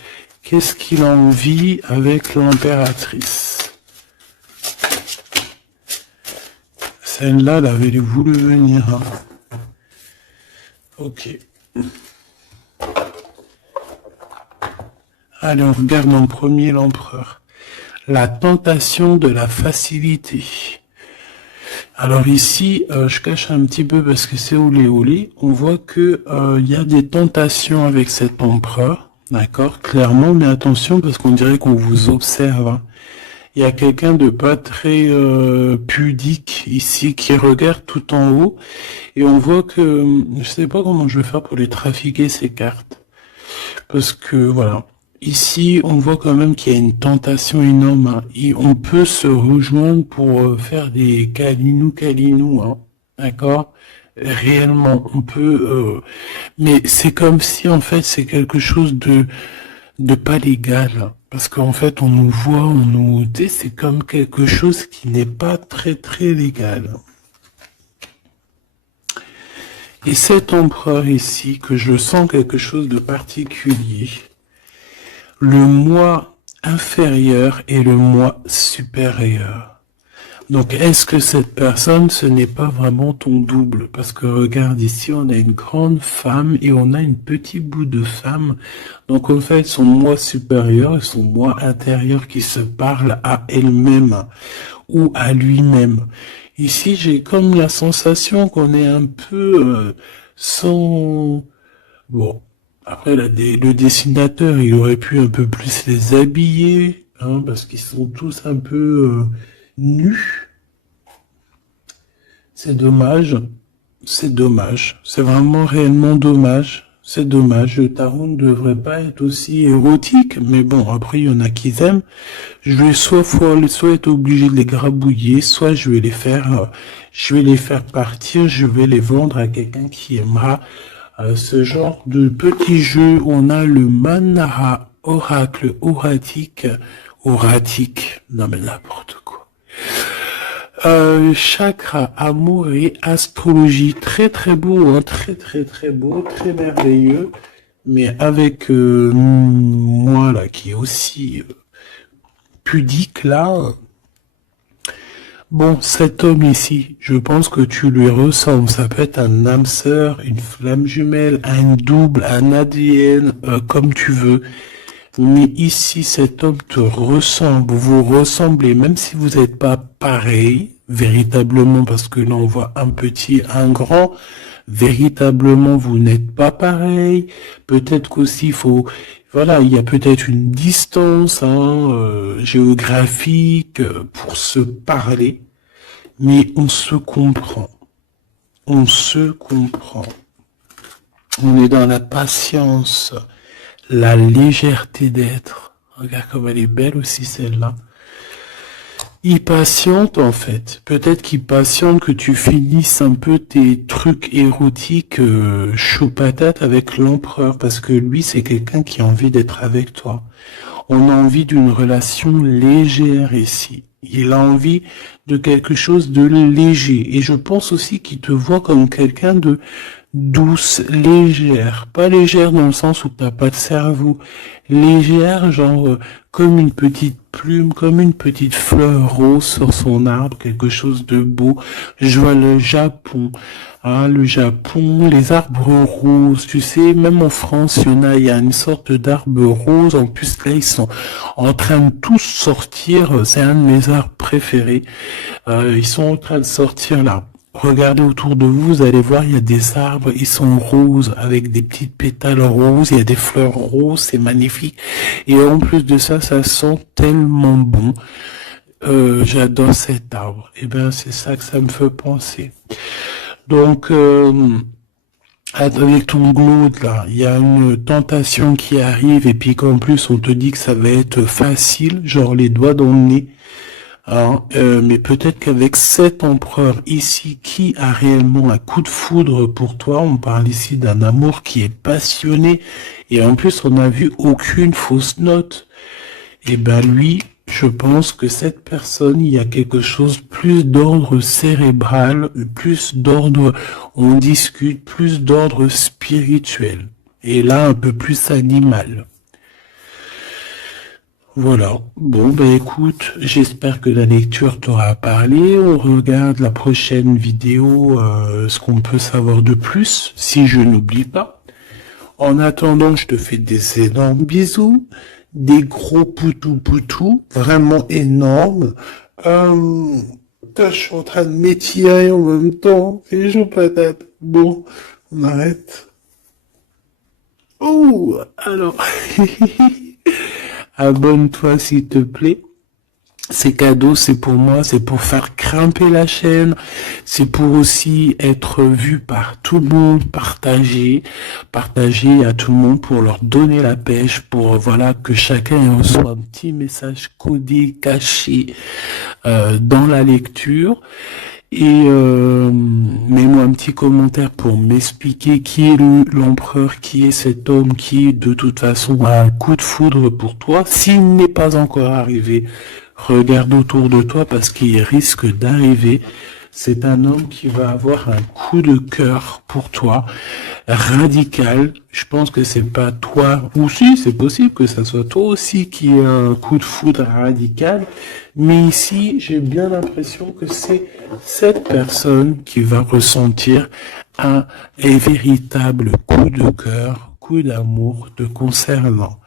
Qu'est-ce qu'il a envie avec l'impératrice? Celle-là, elle avait voulu venir, hein. Ok. Allez, on regarde en premier l'empereur. La tentation de la facilité. Alors ici, je cache un petit peu parce que c'est olé. On voit que il y a des tentations avec cet empereur. D'accord, clairement, mais attention parce qu'on dirait qu'on vous observe. Hein. Il y a quelqu'un de pas très pudique ici qui regarde tout en haut et on voit que je sais pas comment je vais faire pour les trafiquer ces cartes parce que voilà, ici on voit quand même qu'il y a une tentation énorme hein, et on peut se rejoindre pour faire des câlinous hein, d'accord, réellement on peut mais c'est comme si en fait c'est quelque chose de pas légal. Parce qu'en fait, on nous voit, c'est comme quelque chose qui n'est pas très très légal. Et cet empereur ici, que je sens quelque chose de particulier, le moi inférieur et le moi supérieur. Donc, est-ce que cette personne, ce n'est pas vraiment ton double? Parce que regarde ici, on a une grande femme et on a une petite bout de femme. Donc, en fait, son moi supérieur et son moi intérieur qui se parlent à elle-même ou à lui-même. Ici, j'ai comme la sensation qu'on est un peu sans... Bon, après, le dessinateur, il aurait pu un peu plus les habiller, hein, parce qu'ils sont tous un peu... nus. C'est dommage. C'est dommage. C'est vraiment réellement dommage. C'est dommage. Le tarot ne devrait pas être aussi érotique. Mais bon, après, il y en a qui aiment. Je vais soit être obligé de les grabouiller, soit je vais les faire partir, je vais les vendre à quelqu'un qui aimera ce genre de petit jeu. On a le Manara oracle oratique. Non mais n'importe quoi. Chakra, amour et astrologie, très très beau, hein, très beau, très merveilleux, mais avec moi là qui est aussi pudique là. Bon, cet homme ici, je pense que tu lui ressembles. Ça peut être un âme sœur, une flamme jumelle, un double, un ADN, comme tu veux. Mais ici, cet homme te ressemble, vous ressemblez, même si vous n'êtes pas pareil, véritablement, parce que là, on voit un petit, un grand, véritablement, vous n'êtes pas pareil. Peut-être qu'aussi, il faut, voilà, il y a peut-être une distance, géographique pour se parler, mais on se comprend. On se comprend. On est dans la patience, la légèreté d'être. Regarde comme elle est belle aussi celle-là. Il patiente en fait. Peut-être qu'il patiente que tu finisses un peu tes trucs érotiques chaud patate avec l'empereur. Parce que lui c'est quelqu'un qui a envie d'être avec toi. On a envie d'une relation légère ici. Il a envie de quelque chose de léger. Et je pense aussi qu'il te voit comme quelqu'un de douce, légère. Pas légère dans le sens où t'as pas de cerveau. Légère, genre comme une petite plume, comme une petite fleur rose sur son arbre, quelque chose de beau. Je vois le Japon. Ah, le Japon, les arbres roses, tu sais, même en France, il y a une sorte d'arbre rose. En plus, là, ils sont en train de tous sortir. C'est un de mes arbres préférés. Ils sont en train de sortir là. Regardez autour de vous, vous allez voir, il y a des arbres, ils sont roses, avec des petites pétales roses, il y a des fleurs roses, c'est magnifique. Et en plus de ça, ça sent tellement bon. J'adore cet arbre. Et ben, c'est ça que ça me fait penser. Donc, avec ton glaude là, il y a une tentation qui arrive et puis qu'en plus on te dit que ça va être facile, genre les doigts dans le nez. Mais peut-être qu'avec cet empereur ici qui a réellement un coup de foudre pour toi, on parle ici d'un amour qui est passionné et en plus on n'a vu aucune fausse note. Et ben lui, je pense que cette personne, il y a quelque chose plus d'ordre cérébral, plus d'ordre, on discute, plus d'ordre spirituel. Et là, un peu plus animal. Voilà. Bon, ben écoute, j'espère que la lecture t'aura parlé. On regarde la prochaine vidéo, ce qu'on peut savoir de plus, si je n'oublie pas. En attendant, je te fais des énormes bisous, des gros poutous, vraiment énormes. Je suis en train de m'étirer en même temps, et je patate. Bon, on arrête. Oh, alors... Abonne-toi s'il te plaît. C'est cadeau, c'est pour moi, c'est pour faire grimper la chaîne, c'est pour aussi être vu par tout le monde, partager à tout le monde pour leur donner la pêche, pour voilà que chacun reçoit un petit message codé, caché dans la lecture. Et mets-moi un petit commentaire pour m'expliquer qui est l'empereur, qui est cet homme qui de toute façon a un coup de foudre pour toi. S'il n'est pas encore arrivé, regarde autour de toi parce qu'il risque d'arriver. C'est un homme qui va avoir un coup de cœur pour toi, radical. Je pense que c'est pas toi, ou si, c'est possible que ça soit toi aussi qui ait un coup de foudre radical. Mais ici, j'ai bien l'impression que c'est cette personne qui va ressentir un véritable coup de cœur, coup d'amour te concernant.